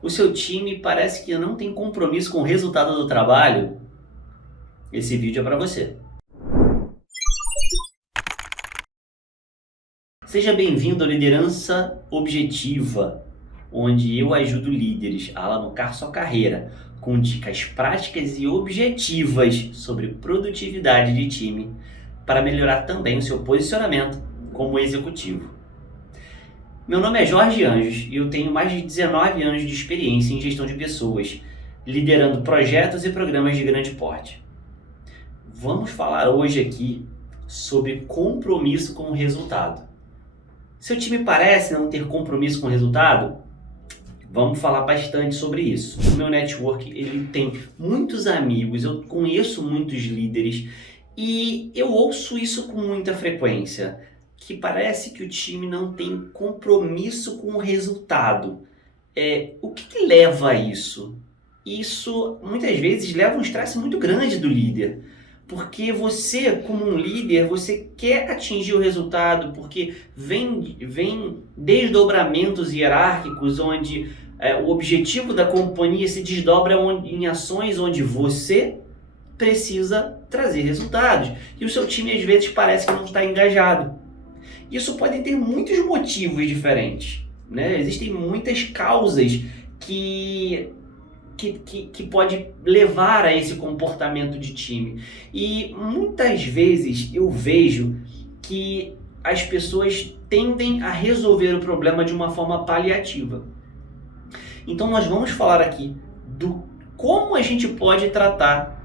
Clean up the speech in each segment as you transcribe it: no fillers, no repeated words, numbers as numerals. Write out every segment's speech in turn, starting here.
O seu time parece que não tem compromisso com o resultado do trabalho? Esse vídeo é para você. Seja bem-vindo à Liderança Objetiva, onde eu ajudo líderes a alavancar sua carreira com dicas práticas e objetivas sobre produtividade de time para melhorar também o seu posicionamento como executivo. Meu nome é Jorge Anjos e eu tenho mais de 19 anos de experiência em gestão de pessoas, liderando projetos e programas de grande porte. Vamos falar hoje aqui sobre compromisso com o resultado. Seu time parece não ter compromisso com o resultado? Vamos falar bastante sobre isso. O meu network, ele tem muitos amigos, eu conheço muitos líderes e eu ouço isso com muita frequência, que parece que o time não tem compromisso com o resultado. O que leva a isso? Isso muitas vezes leva um estresse muito grande do líder. Porque você, como um líder, você quer atingir o resultado, porque vem desdobramentos hierárquicos onde o objetivo da companhia se desdobra em ações onde você precisa trazer resultados. E o seu time às vezes parece que não está engajado. Isso pode ter muitos motivos diferentes, né? Existem muitas causas que pode levar a esse comportamento de time. E muitas vezes eu vejo que as pessoas tendem a resolver o problema de uma forma paliativa. Então nós vamos falar aqui do como a gente pode tratar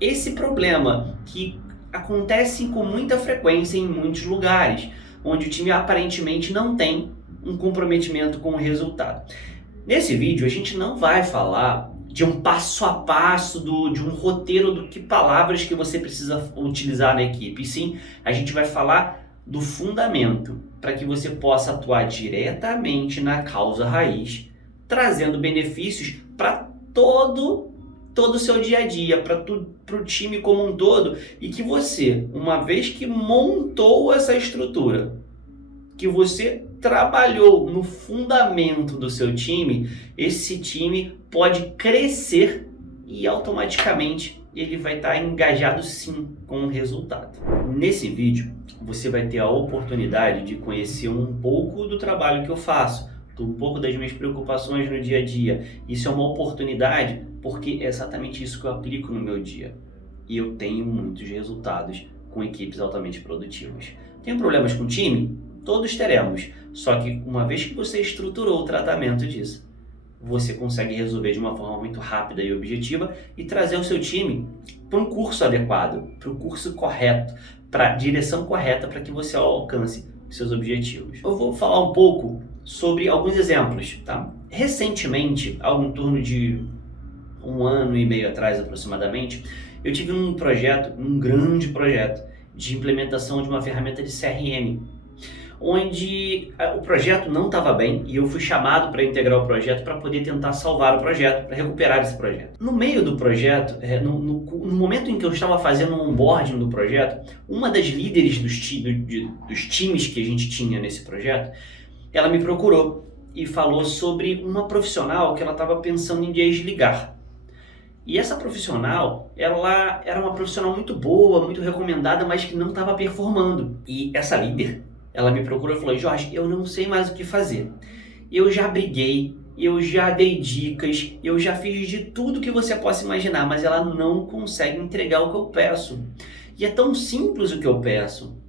esse problema que acontece com muita frequência em muitos lugares, onde o time aparentemente não tem um comprometimento com o resultado. Nesse vídeo a gente não vai falar de um passo a passo, de um roteiro do que palavras que você precisa utilizar na equipe. E sim, a gente vai falar do fundamento para que você possa atuar diretamente na causa raiz, trazendo benefícios para todo o seu dia a dia, para o time como um todo, e que você, uma vez que montou essa estrutura, que você trabalhou no fundamento do seu time, esse time pode crescer e automaticamente ele vai estar engajado sim com o resultado. Nesse vídeo você vai ter a oportunidade de conhecer um pouco do trabalho que eu faço, um pouco das minhas preocupações no dia a dia. Isso é uma oportunidade porque é exatamente isso que eu aplico no meu dia. E eu tenho muitos resultados com equipes altamente produtivas. Tenho problemas com o time? Todos teremos. Só que uma vez que você estruturou o tratamento disso, você consegue resolver de uma forma muito rápida e objetiva e trazer o seu time para um curso adequado, para o curso correto, para a direção correta para que você alcance seus objetivos. Eu vou falar um pouco sobre alguns exemplos, tá? Recentemente, algo em torno de 1 ano e meio atrás aproximadamente, eu tive um grande projeto de implementação de uma ferramenta de CRM, onde o projeto não estava bem e eu fui chamado para integrar o projeto para poder tentar salvar o projeto, para recuperar esse projeto. No meio do projeto, no momento em que eu estava fazendo um onboarding do projeto, uma das líderes dos times que a gente tinha nesse projeto, ela me procurou e falou sobre uma profissional que ela estava pensando em desligar. E essa profissional, ela era uma profissional muito boa, muito recomendada, mas que não estava performando. E essa líder, ela me procurou e falou: Jorge, eu não sei mais o que fazer. Eu já briguei, eu já dei dicas, eu já fiz de tudo que você possa imaginar, mas ela não consegue entregar o que eu peço. E é tão simples o que eu peço.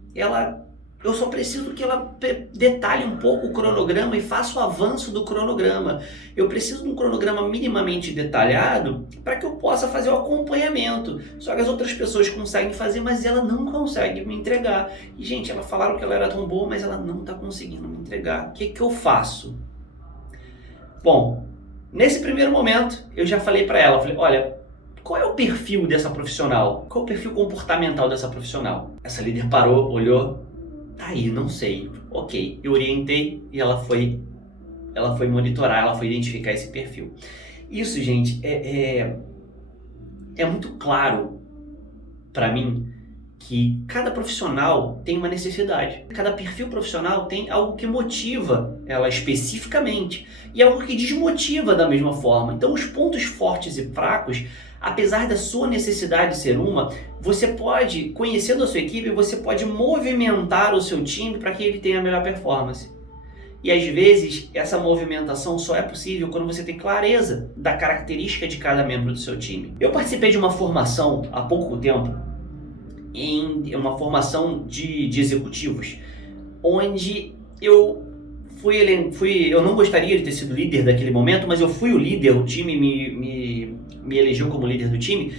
Eu só preciso que ela detalhe um pouco o cronograma e faça o avanço do cronograma. Eu preciso de um cronograma minimamente detalhado para que eu possa fazer o acompanhamento. Só que as outras pessoas conseguem fazer, mas ela não consegue me entregar. E, gente, elas falaram que ela era tão boa, mas ela não está conseguindo me entregar. O que eu faço? Bom, nesse primeiro momento, eu já falei para ela, olha, qual é o perfil dessa profissional? Qual é o perfil comportamental dessa profissional? Essa líder parou, olhou: tá aí, não sei. Ok, eu orientei e ela foi monitorar, ela foi identificar esse perfil. Isso, gente, é muito claro para mim que cada profissional tem uma necessidade. Cada perfil profissional tem algo que motiva ela especificamente e algo que desmotiva da mesma forma. Então, os pontos fortes e fracos, apesar da sua necessidade ser uma, você pode, conhecendo a sua equipe, você pode movimentar o seu time para que ele tenha a melhor performance. E às vezes, essa movimentação só é possível quando você tem clareza da característica de cada membro do seu time. Eu participei de uma formação há pouco tempo, em uma formação de executivos, onde eu eu não gostaria de ter sido líder daquele momento, mas eu fui o líder, o time me elegeu como líder do time,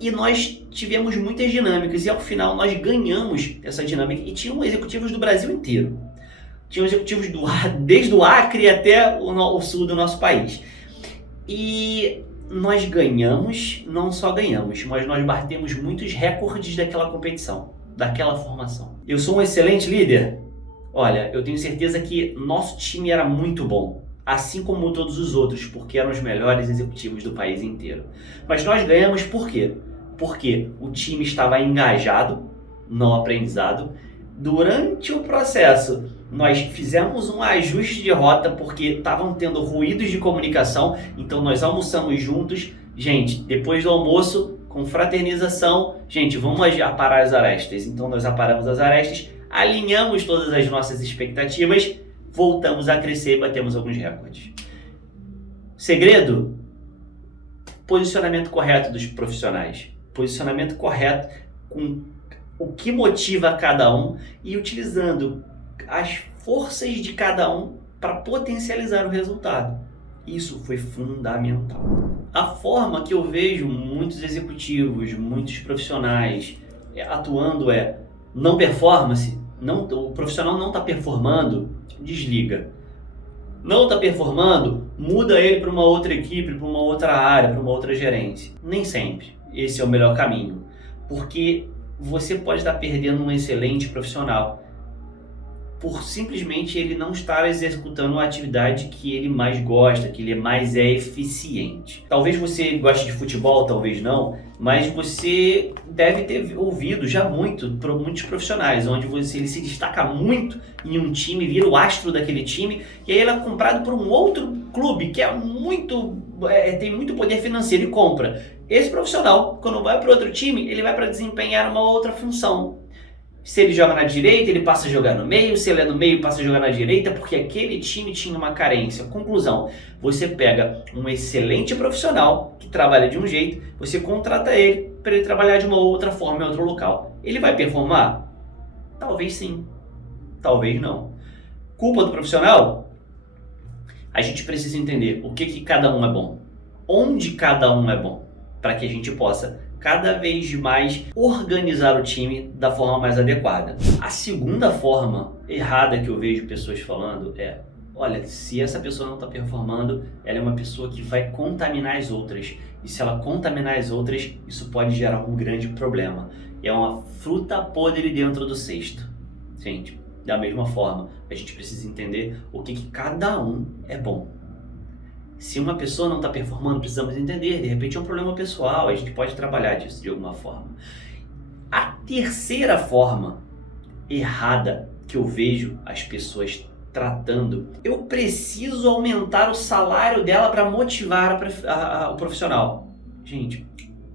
e nós tivemos muitas dinâmicas, e ao final nós ganhamos essa dinâmica, e tinham executivos do Brasil inteiro. Tinham executivos desde o Acre até o sul do nosso país. E nós ganhamos, não só ganhamos, mas nós batemos muitos recordes daquela competição, daquela formação. Eu sou um excelente líder? Olha, eu tenho certeza que nosso time era muito bom, assim como todos os outros, porque eram os melhores executivos do país inteiro. Mas nós ganhamos por quê? Porque o time estava engajado no aprendizado. Durante o processo, nós fizemos um ajuste de rota porque estavam tendo ruídos de comunicação, então nós almoçamos juntos. Gente, depois do almoço, com fraternização, gente, vamos aparar as arestas. Então nós aparamos as arestas, alinhamos todas as nossas expectativas, voltamos a crescer e batemos alguns recordes. Segredo? Posicionamento correto dos profissionais. Posicionamento correto com o que motiva cada um e utilizando as forças de cada um para potencializar o resultado. Isso foi fundamental. A forma que eu vejo muitos executivos, muitos profissionais atuando é não performance, o profissional não está performando, desliga. Não está performando, muda ele para uma outra equipe, para uma outra área, para uma outra gerência. Nem sempre esse é o melhor caminho, porque você pode estar perdendo um excelente profissional por simplesmente ele não estar executando a atividade que ele mais gosta, que ele mais é eficiente. Talvez você goste de futebol, talvez não, mas você deve ter ouvido já muitos profissionais, onde ele se destaca muito em um time, vira o astro daquele time, e aí ele é comprado por um outro clube que tem muito poder financeiro e compra. Esse profissional, quando vai para outro time, ele vai para desempenhar uma outra função. Se ele joga na direita, ele passa a jogar no meio. Se ele é no meio, passa a jogar na direita, porque aquele time tinha uma carência. Conclusão, você pega um excelente profissional que trabalha de um jeito, você contrata ele para ele trabalhar de uma outra forma em outro local. Ele vai performar? Talvez sim, talvez não. Culpa do profissional? A gente precisa entender o que cada um é bom, onde cada um é bom, para que a gente possa cada vez mais organizar o time da forma mais adequada. A segunda forma errada que eu vejo pessoas falando é: olha, se essa pessoa não está performando, ela é uma pessoa que vai contaminar as outras. E se ela contaminar as outras, isso pode gerar um grande problema. É uma fruta podre dentro do cesto. Gente, da mesma forma, a gente precisa entender o que cada um é bom. Se uma pessoa não está performando, precisamos entender, de repente é um problema pessoal, a gente pode trabalhar disso de alguma forma. A terceira forma errada que eu vejo as pessoas tratando, eu preciso aumentar o salário dela para motivar o profissional. Gente,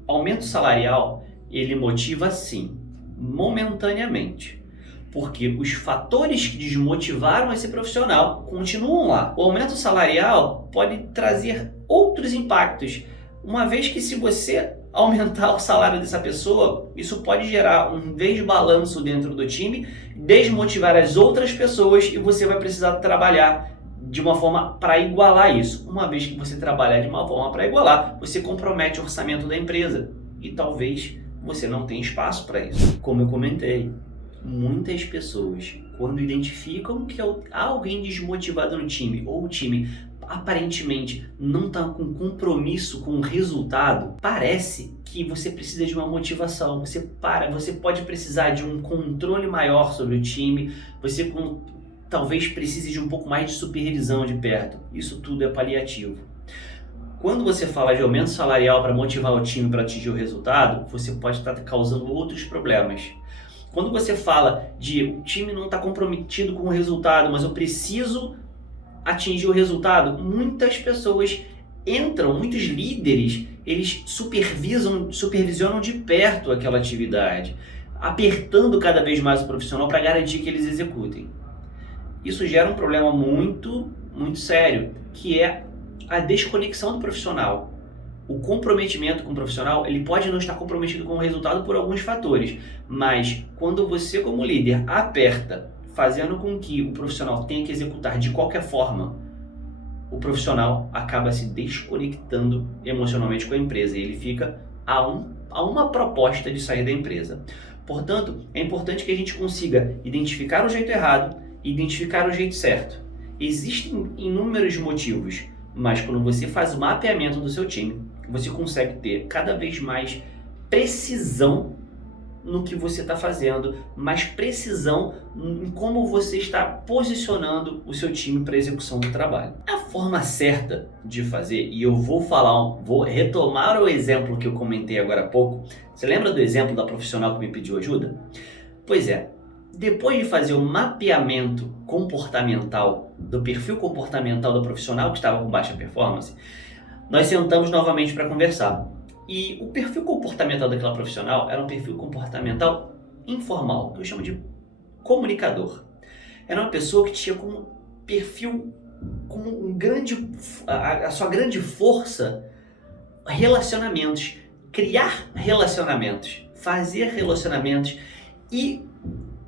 aumento salarial, ele motiva sim, momentaneamente. Porque os fatores que desmotivaram esse profissional continuam lá. O aumento salarial pode trazer outros impactos, uma vez que se você aumentar o salário dessa pessoa, isso pode gerar um desbalanço dentro do time, desmotivar as outras pessoas e você vai precisar trabalhar de uma forma para igualar isso. Uma vez que você trabalhar de uma forma para igualar, você compromete o orçamento da empresa e talvez você não tenha espaço para isso. Como eu comentei, muitas pessoas, quando identificam que há alguém desmotivado no time, ou o time aparentemente não está com compromisso com o resultado, parece que você precisa de uma motivação, você pode precisar de um controle maior sobre o time, você talvez precise de um pouco mais de supervisão de perto. Isso tudo é paliativo. Quando você fala de aumento salarial para motivar o time para atingir o resultado, você pode estar causando outros problemas. Quando você fala de o time não está comprometido com o resultado, mas eu preciso atingir o resultado, muitas pessoas entram, muitos líderes, eles supervisionam de perto aquela atividade, apertando cada vez mais o profissional para garantir que eles executem. Isso gera um problema muito sério, que é a desconexão do profissional. O comprometimento com o profissional, ele pode não estar comprometido com o resultado por alguns fatores, mas quando você como líder aperta, fazendo com que o profissional tenha que executar de qualquer forma, o profissional acaba se desconectando emocionalmente com a empresa e ele fica a uma proposta de sair da empresa. Portanto, é importante que a gente consiga identificar o jeito errado e identificar o jeito certo. Existem inúmeros motivos, mas quando você faz o mapeamento do seu time, você consegue ter cada vez mais precisão no que você está fazendo, mais precisão em como você está posicionando o seu time para a execução do trabalho. A forma certa de fazer, e eu vou retomar o exemplo que eu comentei agora há pouco. Você lembra do exemplo da profissional que me pediu ajuda? Pois é, depois de fazer o mapeamento comportamental, do perfil comportamental da profissional que estava com baixa performance, nós sentamos novamente para conversar. E o perfil comportamental daquela profissional era um perfil comportamental informal, que eu chamo de comunicador. Era uma pessoa que tinha como perfil, como a sua grande força, relacionamentos, criar relacionamentos, fazer relacionamentos, e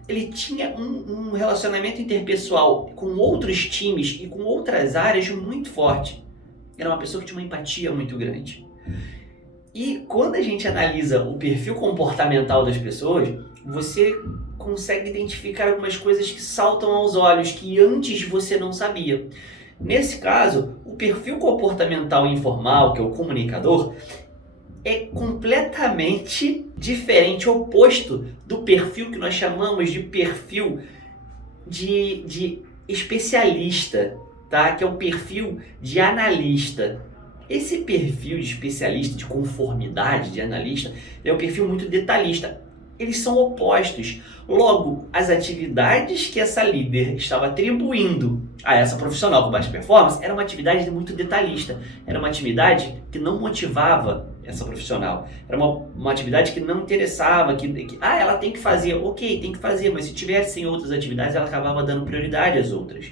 ele tinha um relacionamento interpessoal com outros times e com outras áreas muito forte. Era uma pessoa que tinha uma empatia muito grande. E quando a gente analisa o perfil comportamental das pessoas, você consegue identificar algumas coisas que saltam aos olhos, que antes você não sabia. Nesse caso, o perfil comportamental informal, que é o comunicador, é completamente diferente, oposto do perfil que nós chamamos de perfil de especialista, tá? Que é o perfil de analista. Esse perfil de especialista, de conformidade, de analista, é um perfil muito detalhista. Eles são opostos. Logo, as atividades que essa líder estava atribuindo a essa profissional com baixa performance era uma atividade muito detalhista. Era uma atividade que não motivava essa profissional. Era uma atividade que não interessava, ela tem que fazer. Ok, tem que fazer, mas se tivessem outras atividades, ela acabava dando prioridade às outras.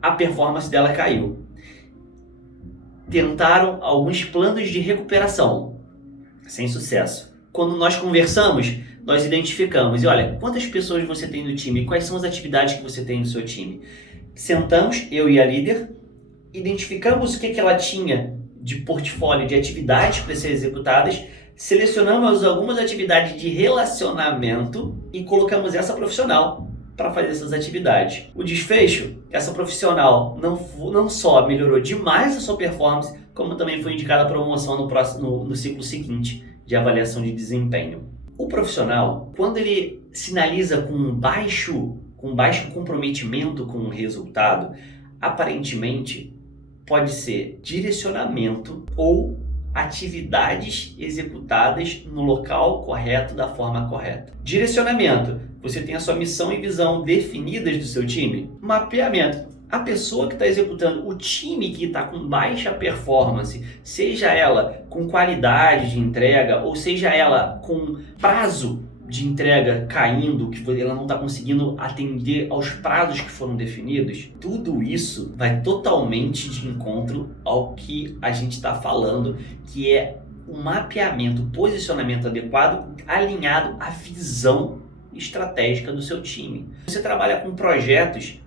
A performance dela caiu. Tentaram alguns planos de recuperação, sem sucesso. Quando nós conversamos, nós identificamos, e olha, quantas pessoas você tem no time, quais são as atividades que você tem no seu time. Sentamos, eu e a líder, identificamos o que ela tinha de portfólio de atividades para ser executadas, selecionamos algumas atividades de relacionamento e colocamos essa profissional para fazer essas atividades. O desfecho, essa profissional não só melhorou demais a sua performance, como também foi indicada a promoção no ciclo seguinte de avaliação de desempenho. O profissional, quando ele sinaliza com baixo comprometimento com o resultado, aparentemente pode ser direcionamento ou atividades executadas no local correto, da forma correta. Direcionamento, você tem a sua missão e visão definidas do seu time. Mapeamento, a pessoa que está executando, o time que está com baixa performance, seja ela com qualidade de entrega ou seja ela com prazo de entrega caindo, que ela não está conseguindo atender aos prazos que foram definidos, tudo isso vai totalmente de encontro ao que a gente está falando, que é um mapeamento, posicionamento adequado, alinhado à visão estratégica do seu time. Você trabalha com projetos,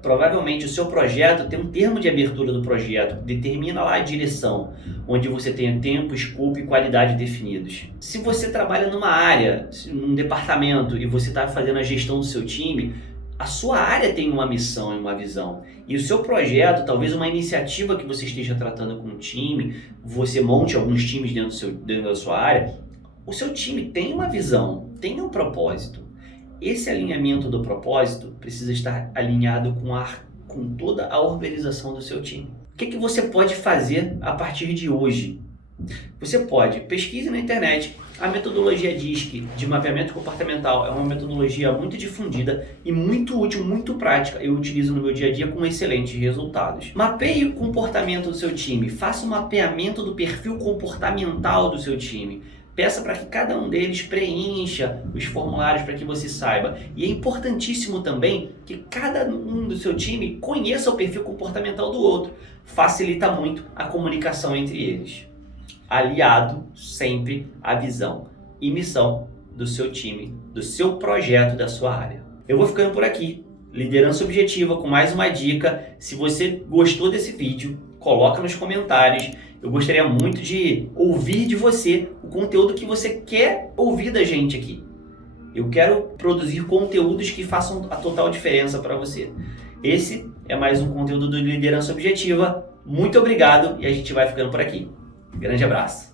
provavelmente o seu projeto tem um termo de abertura do projeto, determina lá a direção, onde você tem tempo, escopo e qualidade definidos. Se você trabalha numa área, num departamento e você está fazendo a gestão do seu time, a sua área tem uma missão e uma visão. E o seu projeto, talvez uma iniciativa que você esteja tratando com um time, você monte alguns times dentro da sua área, o seu time tem uma visão, tem um propósito. Esse alinhamento do propósito precisa estar alinhado com toda a organização do seu time. que você pode fazer a partir de hoje? Você pode pesquise na internet. A metodologia DISC de mapeamento comportamental é uma metodologia muito difundida e muito útil, muito prática. Eu utilizo no meu dia a dia com excelentes resultados. Mapeie o comportamento do seu time. Faça um mapeamento do perfil comportamental do seu time. Peça para que cada um deles preencha os formulários para que você saiba. E é importantíssimo também que cada um do seu time conheça o perfil comportamental do outro. Facilita muito a comunicação entre eles. Aliado sempre à visão e missão do seu time, do seu projeto, da sua área. Eu vou ficando por aqui. Liderança Objetiva com mais uma dica. Se você gostou desse vídeo, coloca nos comentários. Eu gostaria muito de ouvir de você o conteúdo que você quer ouvir da gente aqui. Eu quero produzir conteúdos que façam a total diferença para você. Esse é mais um conteúdo do Liderança Objetiva. Muito obrigado e a gente vai ficando por aqui. Grande abraço!